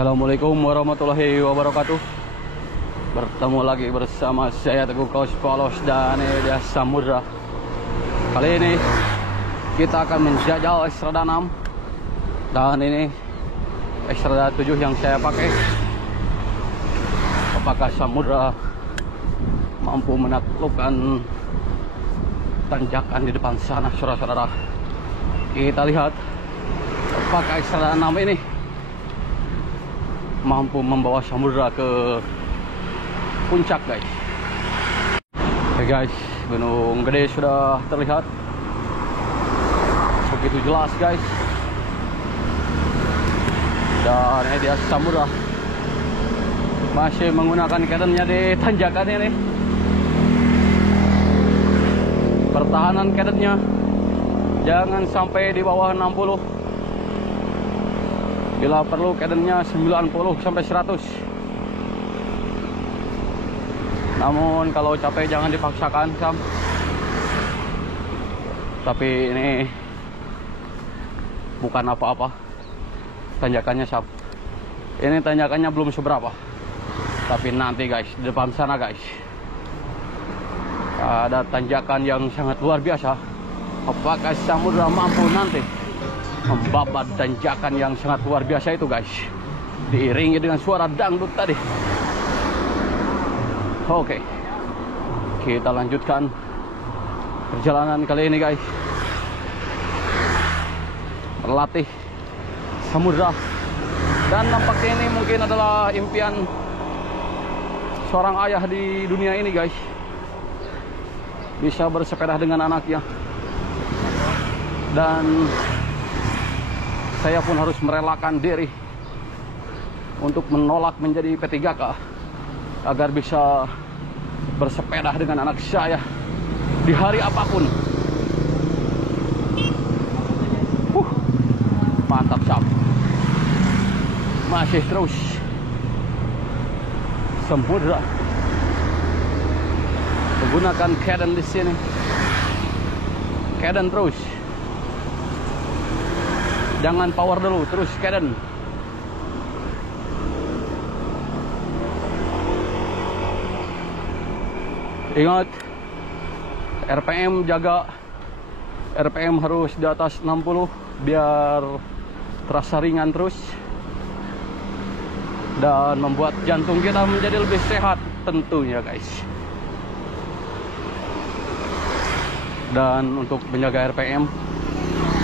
Assalamualaikum warahmatullahi wabarakatuh. Bertemu lagi bersama saya Teguh Kaus Polos dan Edia Samudra. Kali ini kita akan menjajal Xstrada 6. Dan ini Xstrada 7 yang saya pakai. Apakah Samudra mampu menaklukkan tanjakan di depan sana, saudara-saudara? Kita lihat apakah Xstrada 6 ini mampu membawa Samudra ke puncak, guys. Oke guys, Gunung Gede sudah terlihat begitu jelas, guys. Dan ini dia Samudra masih menggunakan kedennya di tanjakan ini. Pertahanan kedennya jangan sampai di bawah 60. Bila perlu kedennya 90 sampai 100. Namun kalau capek jangan dipaksakan, Sam. Tapi ini bukan apa-apa tanjakannya, Sam. Ini tanjakannya belum seberapa. Tapi nanti, guys, di depan sana, guys, ada tanjakan yang sangat luar biasa. Apakah Samudra mampu nanti membabat tanjakan yang sangat luar biasa itu, guys, diiringi dengan suara dangdut tadi. Oke, kita lanjutkan perjalanan kali ini, guys. Berlatih Samudra. Dan nampaknya ini mungkin adalah impian seorang ayah di dunia ini, guys, bisa bersepeda dengan anaknya. Dan saya pun harus merelakan diri untuk menolak menjadi P3K agar bisa bersepeda dengan anak saya di hari apapun. Mantap, Sam. Masih terus Samudra menggunakan kedan di sini. Kedan terus. Jangan power dulu, terus kedan. Ingat, RPM jaga. RPM harus di atas 60 biar terasa ringan terus. Dan membuat jantung kita menjadi lebih sehat tentunya, guys. Dan untuk menjaga RPM,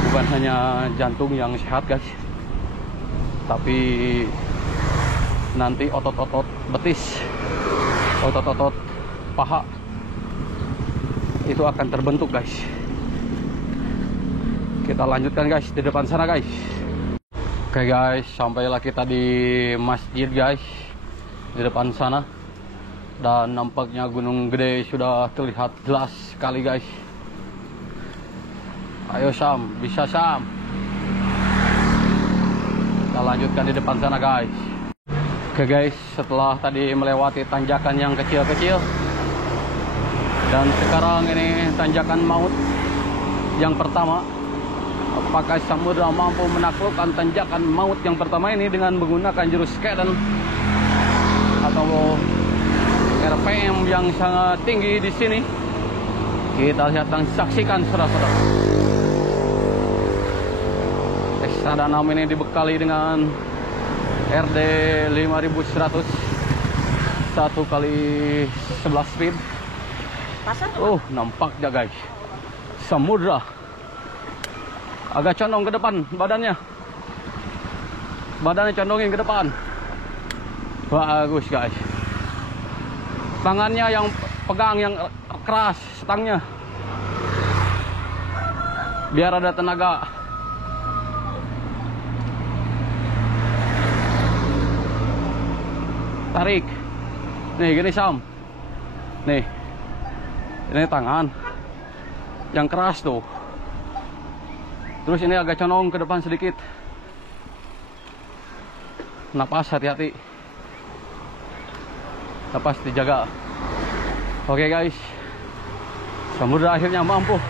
bukan hanya jantung yang sehat, guys, tapi nanti otot-otot betis, otot-otot paha itu akan terbentuk, guys. Kita lanjutkan, guys, di depan sana, guys. Oke, guys, sampailah kita di masjid, guys, di depan sana. Dan nampaknya Gunung Gede sudah terlihat jelas sekali, guys. Ayo, Sam, bisa, Sam. Kita lanjutkan di depan sana, guys. Oke, guys, setelah tadi melewati tanjakan yang kecil-kecil, dan sekarang ini tanjakan maut yang pertama. Apakah Samudra mampu menaklukkan tanjakan maut yang pertama ini dengan menggunakan jurus kedan atau RPM yang sangat tinggi di sini? Kita lihat dan saksikan, saudara-saudara. Xstrada 6 ini dibekali dengan RD 5100 1 kali 11 speed. Nampaknya, guys, Samudra agak condong ke depan badannya. Badannya condongin ke depan. Bagus, guys. Tangannya yang pegang yang keras, stangnya, biar ada tenaga. Tarik. Nih, gini, Sam. Nih. Ini tangan yang keras tuh. Terus ini agak condong ke depan sedikit. Napas, hati-hati. Napas dijaga. Oke, guys. Samudra akhirnya mampu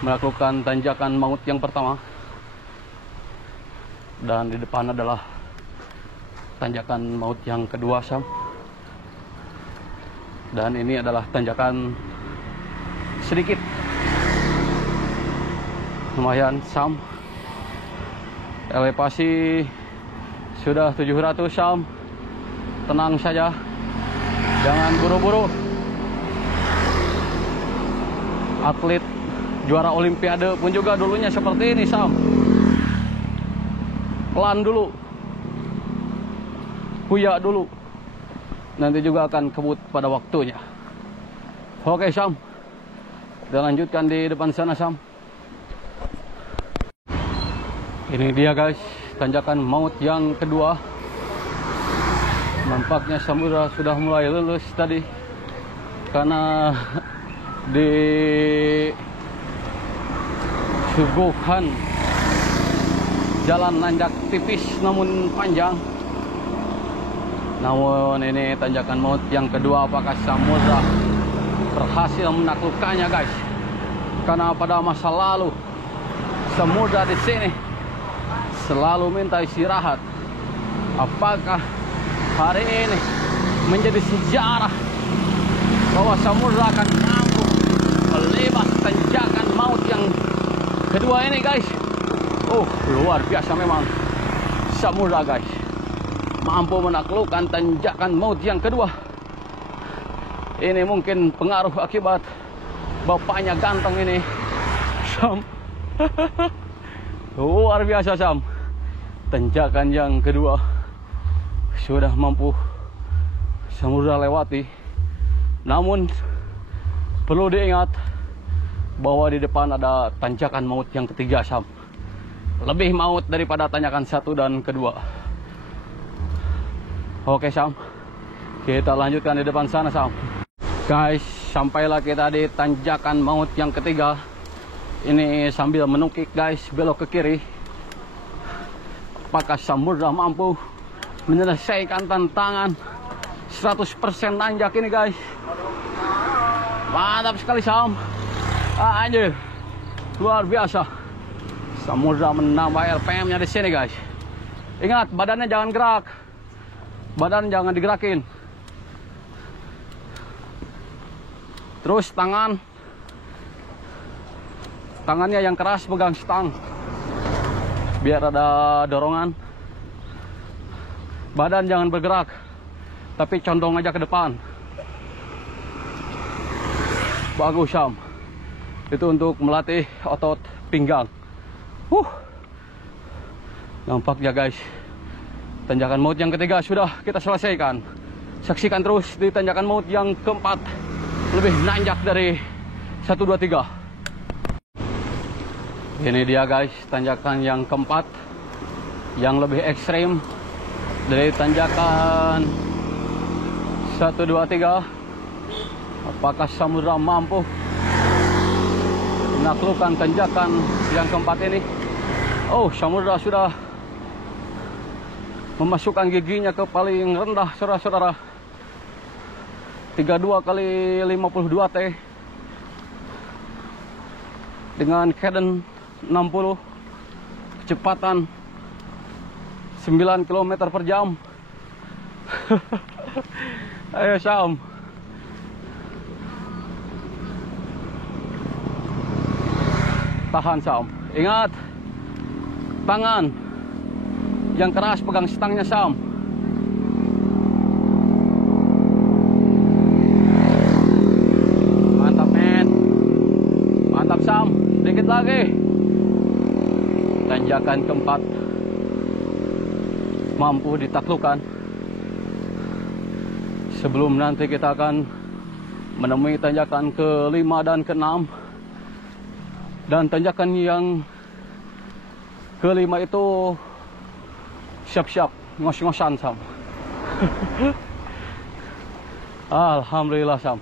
menaklukkan tanjakan maut yang pertama. Dan di depan adalah tanjakan maut yang kedua, Sam. Dan ini adalah tanjakan sedikit lumayan, Sam. Elevasi sudah 700, Sam. Tenang saja, jangan buru-buru. Atlet juara olimpiade pun juga dulunya seperti ini, Sam. Pelan dulu, kuya dulu, nanti juga akan kebut pada waktunya. Oke, Sam, kita lanjutkan di depan sana, Sam. Ini dia, guys, tanjakan maut yang kedua. Nampaknya Samudra sudah mulai lulus tadi, karena disuguhkan jalan nanjak tipis namun panjang. Namun ini tanjakan maut yang kedua, apakah Samudra berhasil menaklukkannya, guys? Karena pada masa lalu Samudra di sini selalu minta istirahat. Apakah hari ini menjadi sejarah bahwa Samudra akan mampu melibas tanjakan maut yang kedua ini, guys? Luar biasa memang Samudra, guys, mampu menaklukkan tanjakan maut yang kedua. Ini mungkin pengaruh akibat bapaknya ganteng ini, Sam. Luar biasa, Sam. Tanjakan yang kedua sudah mampu Samudra lewati. Namun perlu diingat bahwa di depan ada tanjakan maut yang ketiga, Sam. Lebih maut daripada tanjakan satu dan kedua. Oke, Sam, kita lanjutkan di depan sana, Sam. Guys, sampailah kita di tanjakan maut yang ketiga. Ini sambil menukik, guys, belok ke kiri. Apakah Samudra mampu menyelesaikan tantangan 100% nanjak ini, guys? Mantap sekali, Sam. Anjir, luar biasa. Samudra menambah RPM-nya di sini, guys. Ingat, badannya jangan gerak. Badan jangan digerakin. Terus tangannya yang keras pegang stang, biar ada dorongan. Badan jangan bergerak, tapi condong aja ke depan. Bagus, Sam. Itu untuk melatih otot pinggang. Nampaknya, guys, tanjakan maut yang ketiga sudah kita selesaikan. Saksikan terus di tanjakan maut yang keempat, lebih nanjak dari 1, 2, 3. Ini dia, guys, tanjakan yang keempat, yang lebih ekstrim dari tanjakan 1, 2, 3. Apakah Samudra mampu menaklukkan tanjakan yang keempat ini? Samudra sudah memasukkan giginya ke paling rendah, saudara-saudara. 32 kali 52 T dengan cadence 60, kecepatan 9 km per jam. Ayo, Sam. Tahan, Sam. Ingat, tangan yang keras pegang stangnya, Sam. Mantap, men. Mantap, Sam. Dikit lagi. Tanjakan keempat mampu ditaklukkan. Sebelum nanti kita akan menemui tanjakan ke-5 dan ke-6. Dan tanjakan yang ke-5 itu siap-siap ngos-ngosan, Sam. Alhamdulillah, Sam,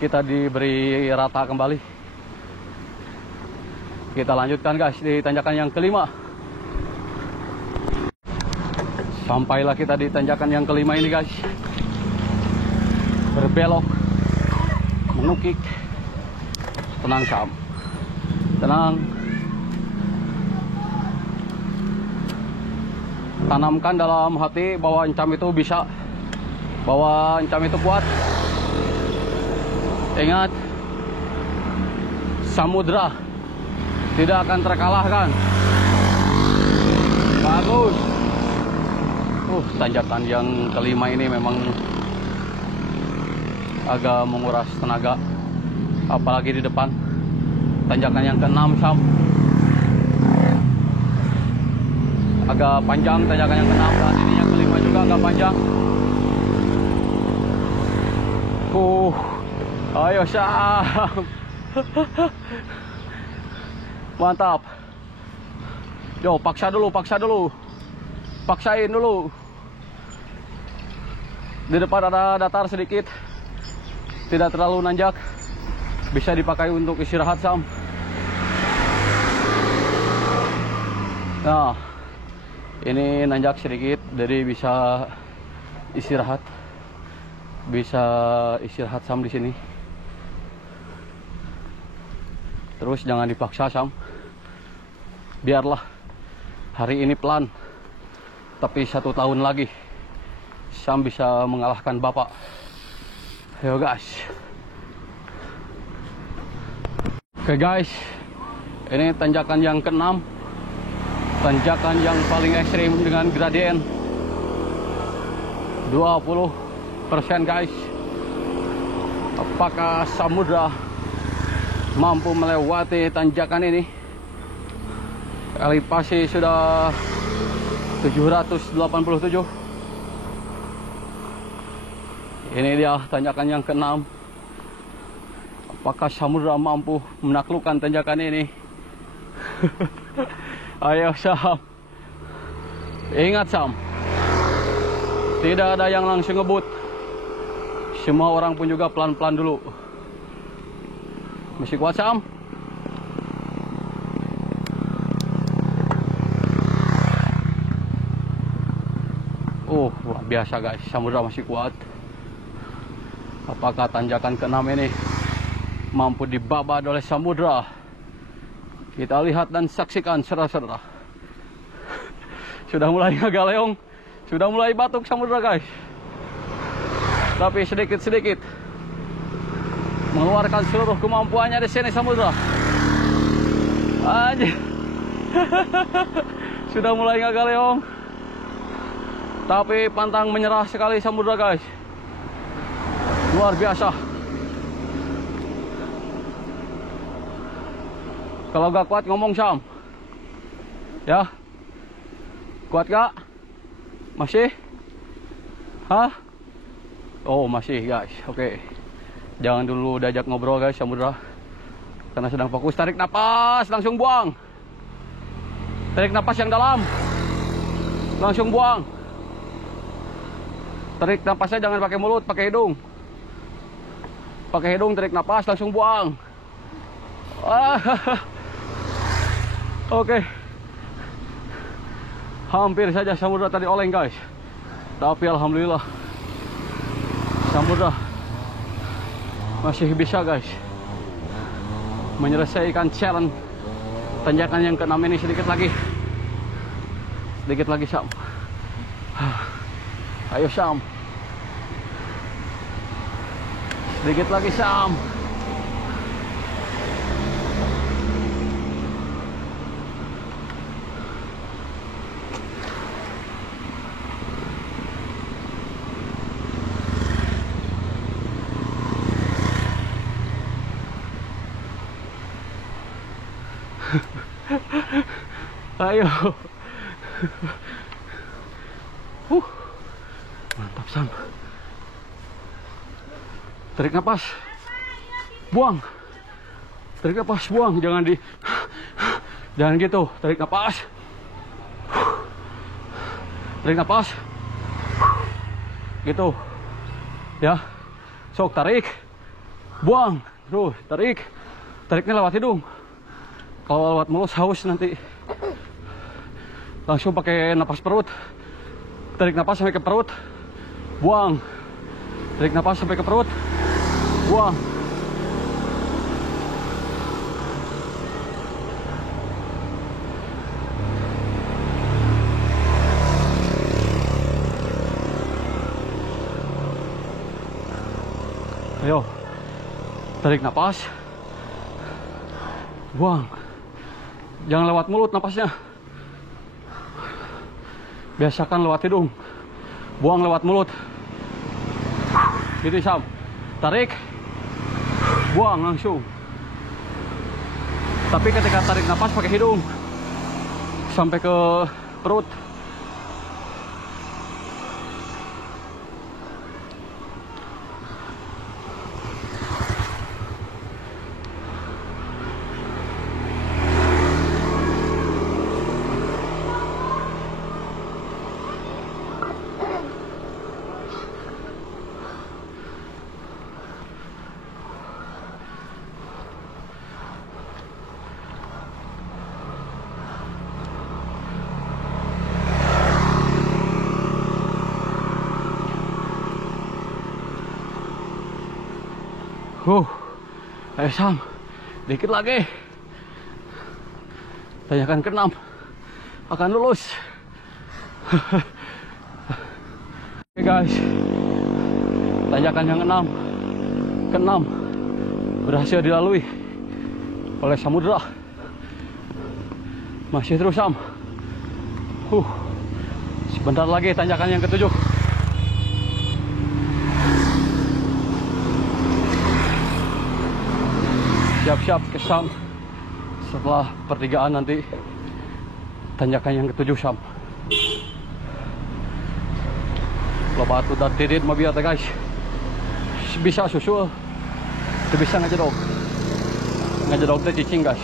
kita diberi rata kembali. Kita lanjutkan, guys, di tanjakan yang ke-5. Sampailah kita di tanjakan yang ke-5 ini, guys. Berbelok, menukik. Tenang, Sam. Tenang. Tanamkan dalam hati bahwa encam itu bisa, bahwa encam itu kuat. Ingat, samudra tidak akan terkalahkan. Bagus. Tanjakan yang kelima ini memang agak menguras tenaga, apalagi di depan. Tanjakan yang keenam, Sam, agak panjang. Tanjakan yang keenam dan ini yang kelima juga agak panjang. Ayo Sam. Mantap. Yo, paksa dulu, paksain dulu. Di depan ada datar sedikit, tidak terlalu nanjak, bisa dipakai untuk istirahat, Sam. Nah, ini nanjak sedikit, jadi bisa istirahat, Sam di sini. Terus jangan dipaksa, Sam. Biarlah hari ini pelan, tapi 1 tahun lagi Sam bisa mengalahkan Bapak. Ayo guys. Oke guys, ini tanjakan yang keenam, tanjakan yang paling ekstrim dengan gradien 20% guys. Apakah samudra mampu melewati tanjakan ini? Elevasi sudah 787. Ini dia tanjakan yang keenam. Apakah samudra mampu menaklukkan tanjakan ini? Ayo Sam. Ingat Sam, tidak ada yang langsung ngebut. Semua orang pun juga pelan-pelan dulu. Masih kuat Sam? Luar biasa guys, samudra masih kuat. Apakah tanjakan ke-6 ini mampu dibabat oleh samudra? Kita lihat dan saksikan, saudara-saudara. Sudah mulai agak leong, sudah mulai batuk samudra guys. Tapi sedikit-sedikit mengeluarkan seluruh kemampuannya di sini samudra. Anjir. Sudah mulai agak leong. Tapi pantang menyerah sekali samudra guys. Luar biasa. Kalau gak kuat ngomong Sam. Ya. Kuat gak? Masih? Hah? Oh masih guys. Oke. Jangan dulu diajak ngobrol guys samudra, karena sedang fokus. Tarik napas, langsung buang. Tarik napas yang dalam, langsung buang. Tarik napasnya jangan pakai mulut, pakai hidung. Pakai hidung, tarik napas, langsung buang. Oke. Hampir saja samudra tadi oleng guys. Tapi alhamdulillah samudra masih bisa guys menyelesaikan challenge tanjakan yang ke-6 ini. Sedikit lagi Sam. Ayo Sam, sedikit lagi Sam. Ayo. Mantap Sam. Tarik napas, buang. Tarik napas, buang. Jangan gitu. Tarik napas, tarik napas, gitu ya. Sok tarik, buang. Terus tariknya lewat hidung. Kalau lewat mulut haus nanti. Langsung pakai napas perut. Tarik napas sampai ke perut, buang. Tarik napas sampai ke perut, buang. Ayo, tarik napas, buang. Jangan lewat mulut napasnya. Biasakan lewat hidung, buang lewat mulut. Gitu Sam. Tarik, buang langsung. Tapi ketika tarik napas pakai hidung sampai ke perut. Ayo Sam, dikit lagi. Tanjakan ke-6 akan lulus. Oke guys, tanjakan yang ke-6 berhasil dilalui oleh Samudra. Masih terus Sam. Sebentar lagi tanjakan yang ke-7. Siap-siap ke Sam. Setelah pertigaan nanti tanjakan yang ke-7 Sam. Lobat udah tirit mau biar guys. Bisa susul. Itu bisa ngajedog. Ngajedog teh cicing guys.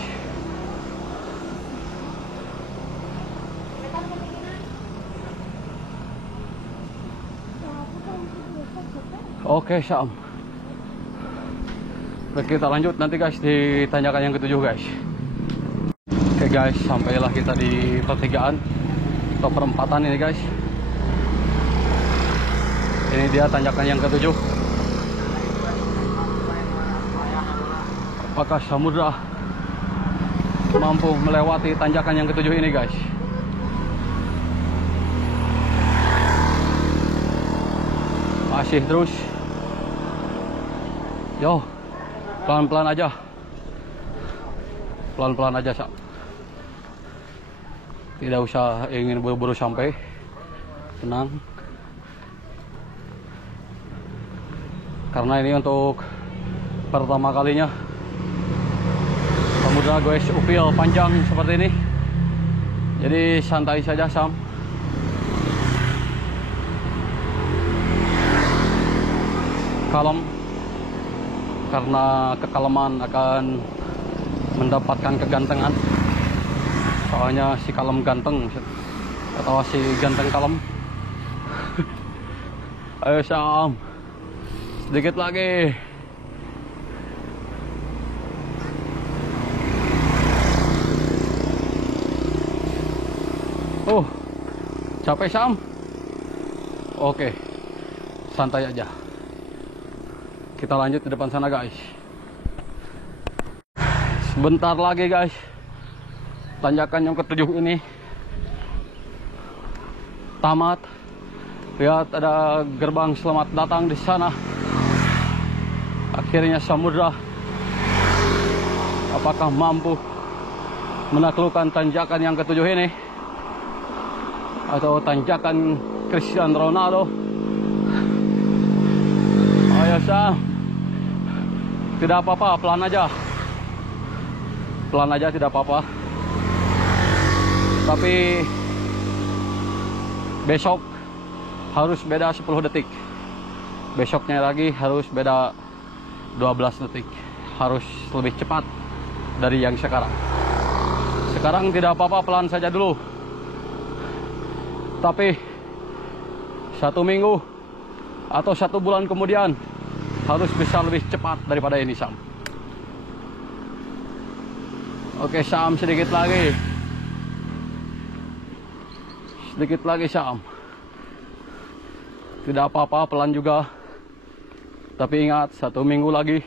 Oke Sam. Kita lanjut nanti guys di tanjakan yang ke-7 guys. Oke guys, sampailah kita di pertigaan atau perempatan ini guys. Ini dia tanjakan yang ke-7. Apakah Samudra mampu melewati tanjakan yang ke-7 ini guys? Masih terus. Yo. Pelan-pelan aja. Pelan-pelan aja, Sam. Tidak usah ingin buru-buru sampai. Tenang. Karena ini untuk pertama kalinya Samudra guys upil panjang seperti ini. Jadi santai saja, Sam. Kalem. Karena kekaleman akan mendapatkan kegantengan. Soalnya si kalem ganteng atau si ganteng kalem. Ayo Sam, sedikit lagi. Capek Sam? Oke, santai aja. Kita lanjut di depan sana guys. Sebentar lagi guys, tanjakan yang ke-7 ini tamat. Lihat ada gerbang selamat datang di sana. Akhirnya Samudra apakah mampu menaklukkan tanjakan yang ke-7 ini atau tanjakan Cristiano Ronaldo? Ayo Sam. Tidak apa-apa, pelan aja. Pelan aja, tidak apa-apa. Tapi besok harus beda 10 detik. Besoknya lagi harus beda 12 detik. Harus lebih cepat dari yang sekarang. Sekarang tidak apa-apa, pelan saja dulu. Tapi 1 minggu atau 1 bulan kemudian harus bisa lebih cepat daripada ini Sam. Oke Sam, sedikit lagi. Sedikit lagi Sam. Tidak apa-apa, pelan juga. Tapi ingat, 1 minggu lagi.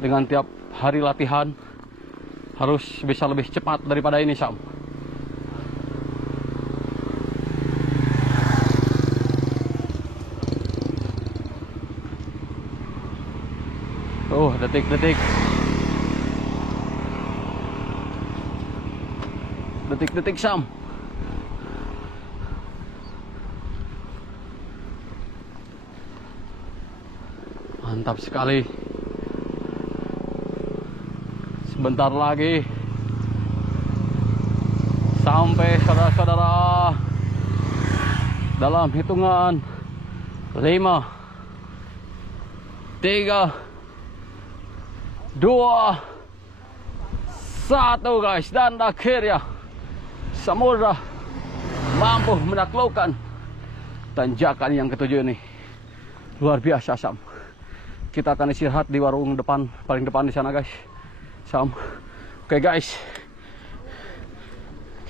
Dengan tiap hari latihan harus bisa lebih cepat daripada ini Sam. detik-detik. Detik-detik Sam. Mantap sekali. Sebentar lagi sampai saudara-saudara. Dalam hitungan 5, 3, 2, 1 guys. Dan akhirnya Samudra mampu menaklukkan tanjakan yang ketujuh ini. Luar biasa Sam. Kita akan istirahat di warung depan, paling depan di sana guys. Sam. Oke guys.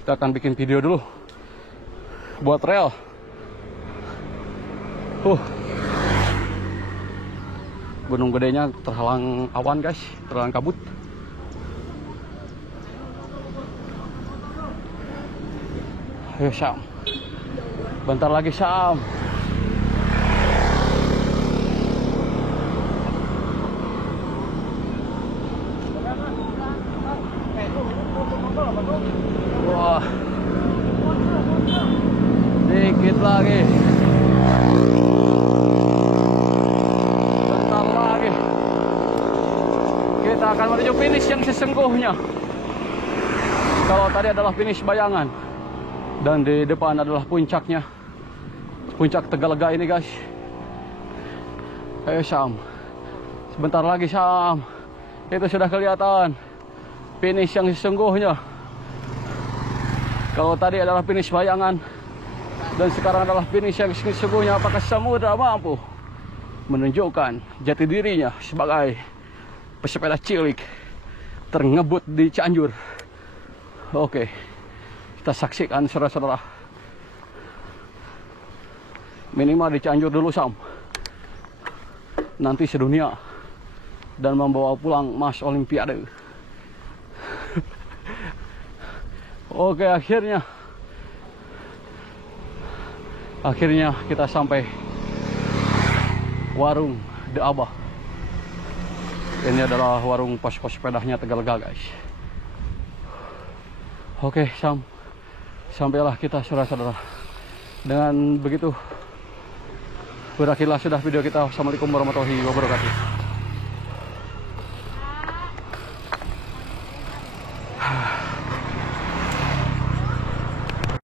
Kita akan bikin video dulu buat rel. Gunung gedenya terhalang awan guys, terhalang kabut. Ayo Sam. Bentar lagi Sam. Wah. Dikit lagi. Bentar lagi. Kita akan menuju finish yang sesungguhnya. Kalau tadi adalah finish bayangan. Dan di depan adalah puncaknya. Puncak Tegalega ini guys. Ayo Sam. Sebentar lagi Sam. Itu sudah kelihatan finish yang sesungguhnya. Kalau tadi adalah finish bayangan dan sekarang adalah finish yang sesungguhnya. Apakah Samudra mampu menunjukkan jati dirinya sebagai pesepeda cilik terngebut di Cianjur? Oke, kita saksikan saudara-saudara. Minimal di Cianjur dulu Sam. Nanti sedunia dan membawa pulang emas Olimpiade. Oke, akhirnya kita sampai warung The Abah. Ini adalah warung pos-pos sepedanya Tegalega guys. Oke Sam, sampailah kita saudara-saudara. Dengan begitu berakhirlah sudah video kita. Assalamualaikum warahmatullahi wabarakatuh.